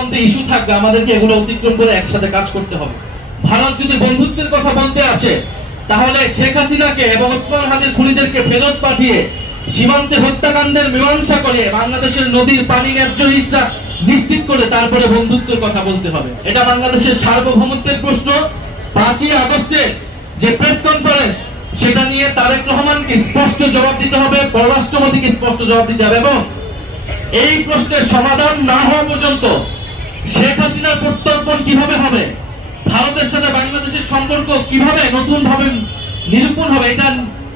গণতন্ত্রে ইস্যু থাকবে, আমাদেরকে এগুলো অতিক্রম করে একসাথে কাজ করতে হবে। ভারত যদি বন্ধুত্বের কথা বলতে আসে, তাহলে শেখ হাসিনাকে এবং ওসমান হাদির খুনিদেরকে ফেরত পাঠিয়ে সীমান্তে হত্যাকাণ্ডের মীমাংসা করে বাংলাদেশের নদীর পানি ন্যায্য হিস্সা নিশ্চিত করে তারপরে বন্ধুত্বের কথা বলতে হবে। এটা বাংলাদেশের সার্বভৌমত্বের প্রশ্ন। 5ই আগস্টের যে প্রেস কনফারেন্স, সেটা নিয়ে তারেক রহমানকে স্পষ্ট জবাব দিতে হবে, পররাষ্ট্রমন্ত্রীকে স্পষ্ট জবাব দিতে হবে, এবং এই প্রশ্নের সমাধান না হওয়া পর্যন্ত শেখ হাসিনার প্রত্যর্পণ কিভাবে হবে, ভারতের সাথে বাংলাদেশের সম্পর্ক কিভাবে নতুন ভাবে নিরূপণ হবে, এটা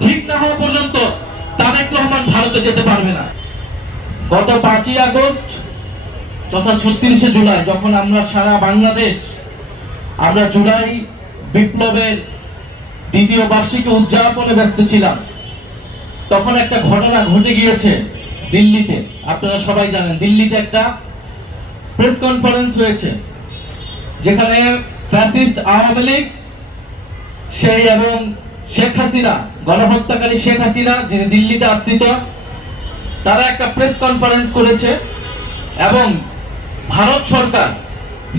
ঠিক না হওয়া পর্যন্ত তারেক রহমান ভারতে যেতে পারবে না। গত 5ই আগস্ট তথা 36শে জুলাই, যখন আমরা সারা বাংলাদেশ আমরা জুলাই বিপ্লবের দ্বিতীয় বার্ষিকী উদযাপনে ব্যস্ত ছিলাম, তখন একটা ঘটনা ঘটে গিয়েছে দিল্লিতে। আপনারা সবাই জানেন, দিল্লিতে একটা প্রেস কনফারেন্স হয়েছে, যেখানে ফ্যাসিস্ট আওয়ামী লীগ সেই এবং শেখ হাসিনা, গণহত্যাকারী শেখ হাসিনা যিনি দিল্লিতে আশ্রিত, তারা একটা প্রেস কনফারেন্স করেছে এবং ভারত সরকার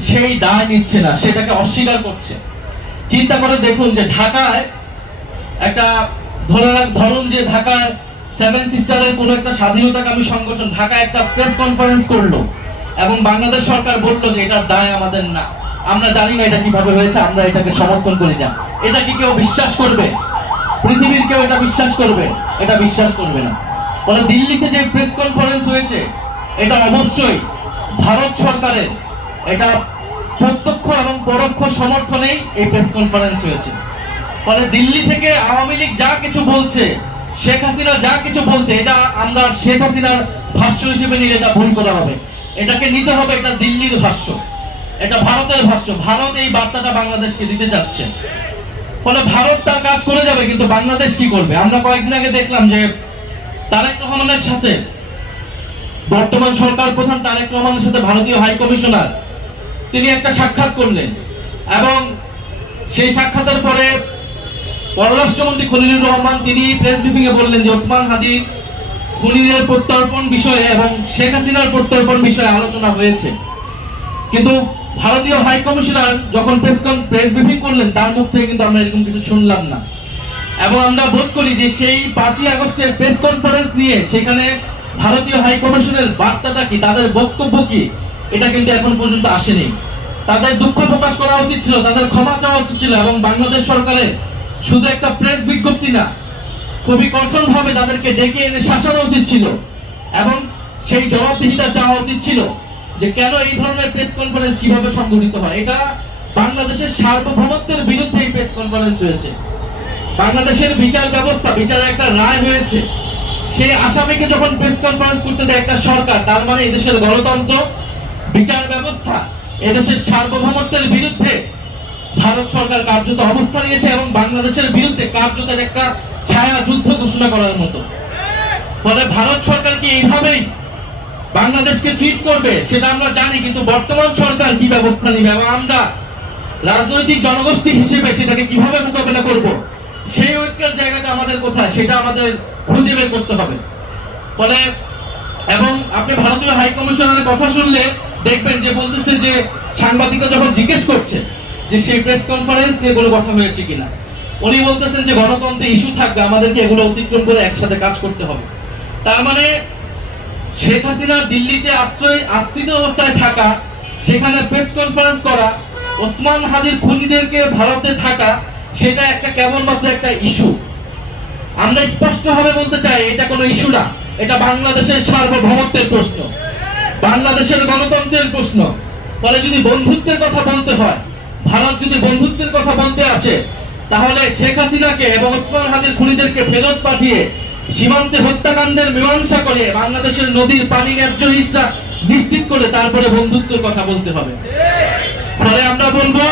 সেই দায় নিচ্ছে না, সেটাকে অস্বীকার করছে। চিন্তা করে দেখুন যে ঢাকায় একটা ধরুন যে ঢাকায় 7 সিস্টারের কোন একটা স্বাধীনতাকামী সংগঠন ঢাকায় একটা প্রেস কনফারেন্স করলো এবং বাংলাদেশ সরকার বললো যে এটার দায় আমাদের না, আমরা জানি না এটা কিভাবে হয়েছে, আমরা এটাকে সমর্থন করি না। এটা কি কেউ বিশ্বাস করবে? পৃথিবীর কেউ এটা বিশ্বাস করবে? এটা বিশ্বাস করবে না। বলে দিল্লিতে যে প্রেস কনফারেন্স হয়েছে, এটা অবশ্যই ভারত সরকারের এটা প্রত্যক্ষ এবং পরোক্ষ সমর্থনেই এই প্রেস কনফারেন্স হয়েছে। ফলে দিল্লি থেকে আওয়ামী লীগ যা কিছু বলছে, শেখ হাসিনা যা কিছু বলছে, এটা আমরা শেখ হাসিনার ভাষ্য হিসেবে নিলে এটা ভুল করা হবে। এটাকে নিতে হবে এটা দিল্লির ভাষ্য, এটা ভারতের ভাষ্য। ভারত এই বার্তাটা বাংলাদেশকে দিতে যাচ্ছে। ফলে ভারত তার কাজ করে যাবে, কিন্তু বাংলাদেশ কি করবে? আমরা কয়েকদিন আগে দেখলাম যে তারেক রহমানের সাথে, বর্তমান সরকার প্রধান তারেক রহমানের সাথে ভারতীয় হাই কমিশনার তিনি একটা সাক্ষাৎ করলেন, এবং সেই সাক্ষাতের পরে পররাষ্ট্রমন্ত্রী খলিলুর রহমান তিনি প্রেস ব্রিফিং এ বললেন যে ওসমান হাদির খুনিদের প্রত্যর্পণ বিষয়ে এবং শেখ হাসিনার প্রত্যর্পণ বিষয়ে আলোচনা হয়েছে। কিন্তু ভারতীয় হাই কমিশনার যখন প্রেস ব্রিফিং করলেন, তার মুখ থেকে কিন্তু আমরা এরকম কিছু শুনলাম না। এবং আমরা বোধ করি যে সেই 5ই আগস্টের প্রেস কনফারেন্স নিয়ে সেখানে ভারতীয় হাই কমিশনের বার্তাটা কি, তাদের বক্তব্য কি, এটা কিন্তু এখন পর্যন্ত আসেনি। তাদের দুঃখ প্রকাশ করা উচিত ছিল, তাদের ক্ষমা চাওয়া উচিত ছিল, এবং বাংলাদেশ সরকারের শুধু একটা প্রেস বিজ্ঞপ্তি না, খুবই কঠোরভাবে তাদেরকে ডেকে এনে শাসানো উচিত ছিল, এবং সেই জবাবদিহিতা চাওয়া উচিত ছিল যে কেন এই ধরনের প্রেস কনফারেন্স কিভাবে সংগঠিত হয়। এটা বাংলাদেশের সার্বভৌমত্বের বিরুদ্ধে এই প্রেস কনফারেন্স হয়েছে। বাংলাদেশের বিচার ব্যবস্থা, বিচারে একটা রায় হয়েছে, সেই আসামিকে যখন প্রেস কনফারেন্স করতে দেয় একটা সরকার, তার মানে এদেশের গণতন্ত্র, বিচার ব্যবস্থা, এদেশের সার্বভৌমত্বের বিরুদ্ধে ভারত সরকার কার্যত অবস্থা নিয়েছে, এবং বাংলাদেশের বিরুদ্ধে কার্যত একটা ছায়া যুদ্ধ ঘোষণা করার মতো। ফলে ভারত সরকার কি এইভাবেই বাংলাদেশকে ট্রিট করবে সেটা আমরা জানি, কিন্তু বর্তমান সরকার কি ব্যবস্থা নেবে এবং আমরা রাজনৈতিক জনগোষ্ঠী হিসেবে সেটাকে কিভাবে মোকাবেলা করব, সেই ঐক্যের জায়গাটা আমাদের কোথায়, সেটা আমাদের খুঁজে বের করতে হবে। ফলে এবং আপনি ভারতীয় হাই কমিশনারের কথা শুনলে দেখবেন যে বলতেছে যে সাংবাদিকরা যখন জিজ্ঞেস করছে যে সেই প্রেস কনফারেন্স নিয়ে কোনো কথা হয়েছে কিনা, উনি বলতেছেন যে গণতন্ত্রে ইস্যু থাকবে, আমাদেরকে এগুলো অতিক্রম করে একসাথে কাজ করতে হবে। তার মানে শেখ হাসিনা দিল্লিতে আশ্রিত অবস্থায় থাকা, সেখানে প্রেস কনফারেন্স করা, ওসমান হাদির খুনিদেরকে ভারতে থাকা, সেটা একটা কেবলমাত্র একটা ইস্যু। আমরা স্পষ্টভাবে বলতে চাই এটা কোনো ইস্যু না, এটা বাংলাদেশের সার্বভৌমত্বের প্রশ্ন, বাংলাদেশের গণতন্ত্রের প্রশ্ন। ফলে যদি বন্ধুত্বের কথা বলতে হয়, ভারত যদি বন্ধুত্বের কথা বলতে আসে, তাহলে শেখ হাসিনাকে এবং ওসমান হাদির খুনিদেরকে ফেরত পাঠিয়ে সীমান্তে হত্যাকাণ্ডের মীমাংসা করে বাংলাদেশের নদীর পানি ন্যায্য হিস্সা নিশ্চিত করে তারপরে বন্ধুত্বের কথা বলতে হবে। ফলে আমরা বলবো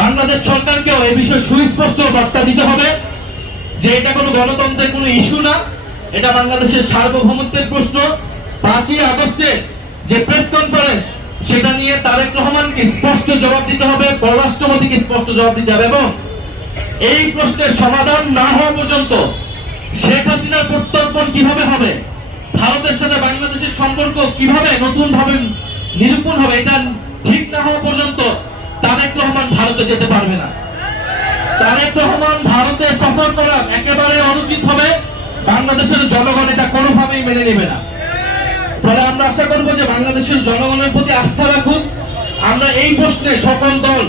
বাংলাদেশ সরকারকেও এই বিষয়ে সুস্পষ্ট বার্তা দিতে হবে যে এটা কোনো গণতন্ত্রের কোনো ইস্যু না, এটা বাংলাদেশের সার্বভৌমত্বের প্রশ্ন। 5ই আগস্টের যে প্রেস কনফারেন্স, সেটা নিয়ে তারেক রহমানকে স্পষ্ট জবাব দিতে হবে, পররাষ্ট্রমন্ত্রীকে স্পষ্ট জবাব দিতে হবে, এবং এই প্রশ্নের সমাধান না হওয়া পর্যন্ত শেখ হাসিনার প্রত্যর্পণ কিভাবে হবে, ভারতের সাথে বাংলাদেশের সম্পর্ক কিভাবে নতুন ভাবে নিরূপণ হবে, এটা রহমান ভারতে যেতে পারবে না। তারেক রহমান ভারতে সফর করা একেবারে অনুচিত হবে, বাংলাদেশের জনগণ এটা কোনোভাবেই মেনে নেবে না। ফলে আমরা আশা করবো যে বাংলাদেশের জনগণের প্রতি আস্থা রাখুন। আমরা এই প্রশ্নে সকল দল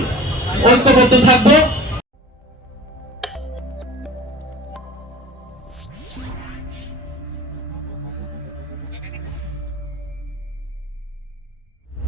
ঐক্যবদ্ধ থাকবো।